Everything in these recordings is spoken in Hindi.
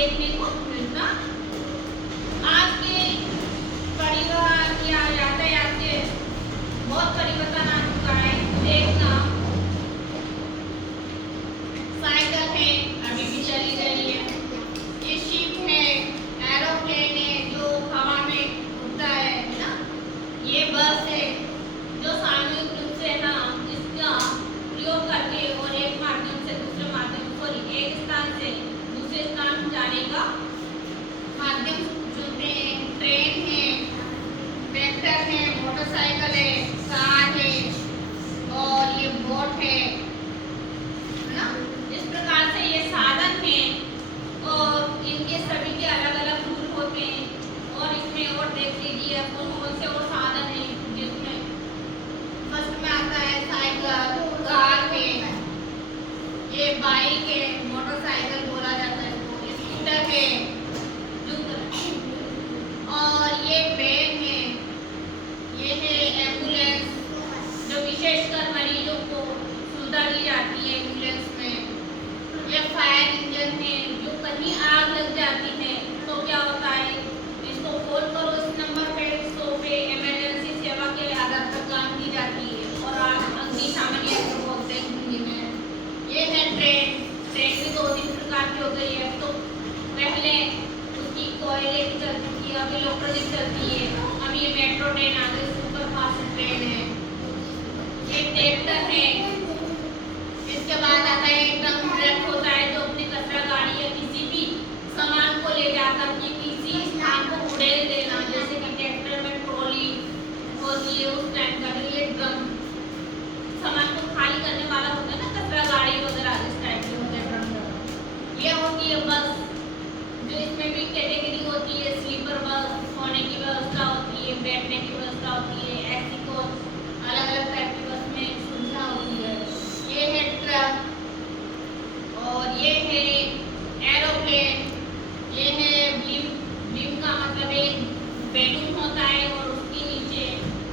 देखने को मिलता। आज के परिवहन या यातायात के बहुत परिवर्तन आ चुका है। देखना साइकिल है, अभी भी चली जा रही है। ये शिप है, एरोप्लेन है जो हवा में उड़ता है ना। ये बस है जो सामूहिक रूप से ना इसका प्रयोग करके और एक माध्यम से दूसरे माध्यम एक स्थान से दूसरे स्थान जाने का माध्यम चुनते हैं। ट्रेन है, ट्रैक्टर है, मोटरसाइकिल है, कार है और ये बोट है ना। इस प्रकार से ये साधन है और इनके सभी के अलग अलग रूल होते हैं। और इसमें और देख लीजिए कौन से और साधन है, जिसमें फर्स्ट में आता है साइकिल, कार है, ये बाइक है, मोटरसाइकिल बोला जाता है, स्कूटर है और ये वैन है, ये है एम्बुलेंस जो विशेषकर मरीजों को सुविधा दी जाती है एम्बुलेंस में। ये फायर इंजन है जो कहीं आग लग जाती है तो क्या होता है, इसको फोन करो इस नंबर पे, 100 पे इमरजेंसी सेवा के आधार पर काम की जाती है और आग अग्निशमन यंत्र बोलते हैं हिंदी में। ये है ट्रेन। ट्रेन भी 2-3 प्रकार की हो गई है। तो पहले उसकी कोयले की चलती थी, अब इलेक्ट्रिक चलती है। अब ये मेट्रो ट्रेन आ गई, सुपर फास्ट ट्रेन है। ये ट्रैक्टर है। इसके बाद आता है डंप ट्रक होता है जो अपनी कचरा गाड़ी या किसी भी सामान को ले जाकर के किसी स्थान को उड़ेल देना, जैसे कि ट्रैक्टर में ट्रॉली होती है उस टाइम का। ये ड्रम सामान को खाली करने वाला होता है ना, कचरा गाड़ी वगैरह इस टाइप के होते हैं ड्रम। ये होती है बस जो इसमें भी कैटेगरी होती है, स्लीपर बस, सोने की व्यवस्था होती है, बैठने की व्यवस्था होती है, ऐसी को अलग अलग टाइप की बस में सुविधा होती है। ये है ट्रक और ये है एरोप्लेन। ये है ब्लिम। ब्लिम का मतलब एक बैलून होता है और उसके नीचे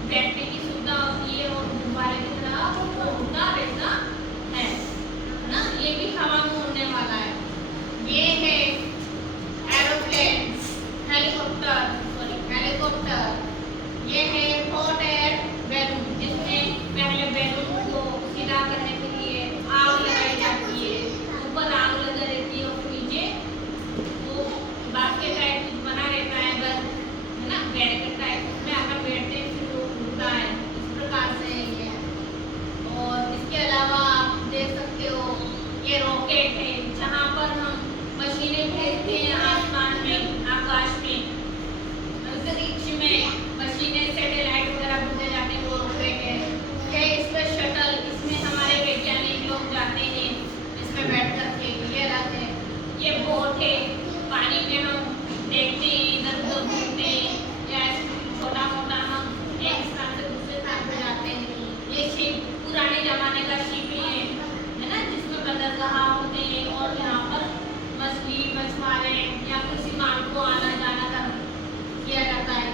बैठने की सुविधा होती है और गुब्बारे की तरह उड़ता रहता है ना। ये भी हवा में उड़ने वाला है। ये है एरोप्लेन, हेलीकॉप्टर। ये है हॉट एयर बैलून, जिसमें पहले बैलून को सीधा करने के लिए आग लगाई जाती है। ऊपर आग लगा रहती है और नीचे वो बास्केट टाइप कुछ बना रहता है, बस है ना, बैरिकेड टाइप, उसमें अपन बैठते हैं फिर वो उड़ता है। इस प्रकार से ये। और इसके अलावा आप देख सकते हो ये रॉकेट है जहाँ पर हम मशीनें भेजते हैं आसमान में, आकाश में, अंतरिक्ष में मशीनें, सैटेलाइट वगैरह भेजे जाते हैं, वो रॉकेट है। ये स्पेस शटल, इसमें हमारे वैज्ञानिक लोग जाते हैं इसमें बैठ कर के, ये अलग है। ये बोट है, पानी में हम देखते हैं, इधर उधर घूमते हैं या छोटा मोटा हम एक स्थान से दूसरे स्थान पर जाते हैं। ये शिप पुराने जमाने का शिप है ना, जिसमें बंदरगाह होते हैं और यहाँ पर मछली, मछुआरे या किसी माल को आना जाना किया जाता है।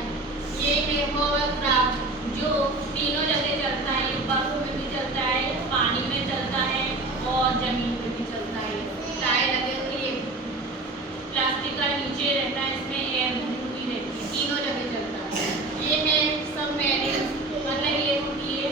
ये है होवरक्राफ्ट जो तीनों जगह चलता है, बर्फ में भी चलता है, पानी में चलता है और जमीन पे भी चलता है। टायर लगे हुए, प्लास्टिक का नीचे रहता है, इसमें एयर भरी हुई रहती है, तीनों जगह चलता है। ये है सबमरीन, मतलब ये होती है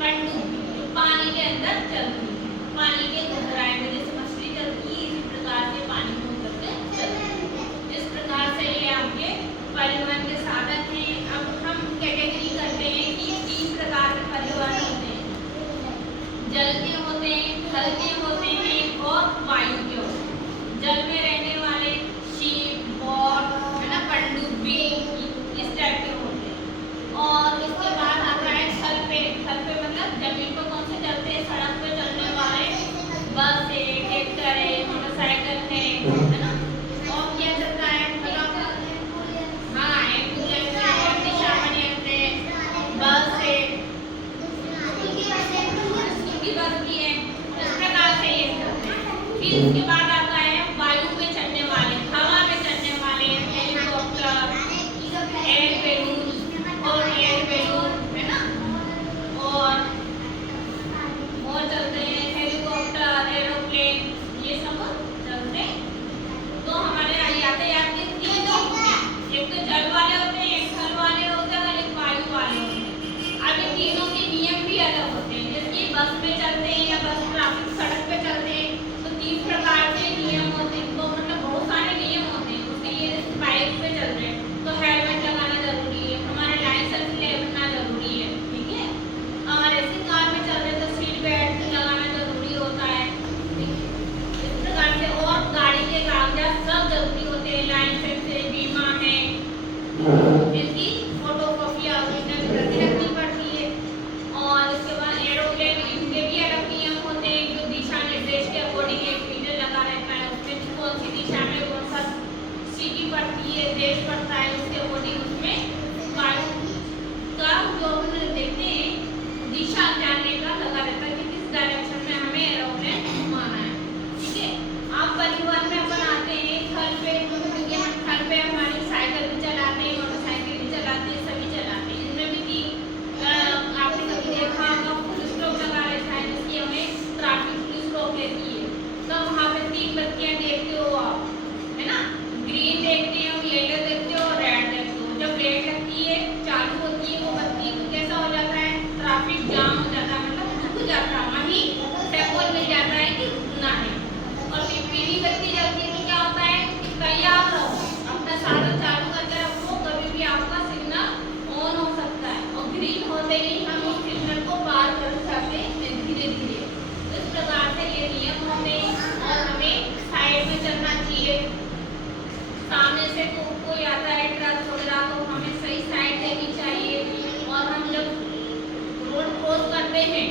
पनडुब्बी जो पानी के अंदर चलती है, पानी के गहराई में जैसे मछली चलती है, इसी प्रकार से पानी में उतर के चलती है। इस प्रकार से ये आपके परिवहन के साधन हैं। अब हम कैटेगरी करते हैं कि 3 प्रकार के परिवहन होते हैं, जल के होते हैं, थल के होते हैं और वायु के होते हैं। जल में रहने वाले शिप, बोट है ना, पनडुब्बी, बेस पड़ता है उसके अकॉर्डिंग उसमें गाड़ी का जो हम देखते हैं दिशा जानने का लगा रहता है कि किस डायरेक्शन में हमें एरोप्लेन घुमाना है। ठीक है, आप परिवहन में अपन आते हैं घर पे, क्योंकि हम घर पे हमारी साइकिल भी चलाते हैं, मोटरसाइकिल भी चलाते हैं, सभी चलाते हैं। इनमें भी आपने कभी देखा होगा पुलिस लोग लगा रहता है जिसकी हमें ट्रैफिक पुलिस रोक लेती है, तो वहाँ पे 3 बत्तियां देखते हो आप, है ना, ग्रीन देखते हो, येलो देखते हो, रेड देखते हो। जब रेड लगती है, चालू होती है वो बत्ती, तो कैसा हो जाता है, ट्रैफिक जाम हो जाता है, मतलब रुक जाता है, वहीं सिग्नल मिल जाता है कि रुकना है। और फिर पीली बत्ती जलती है तो क्या होता है, तैयार रहो, अपना साधन चालू करके रखो, कभी भी आपका सिग्नल ऑन हो सकता है। और ग्रीन होते ही हम उस सिग्नल को पार कर सकते हैं धीरे धीरे। इस प्रकार से ये नियम होते हैं और हमें साइड में चलना चाहिए। सामने से कोई आता है ट्रक वगैरह तो हमें सही साइड देनी चाहिए। और हम जब रोड क्रॉस करते हैं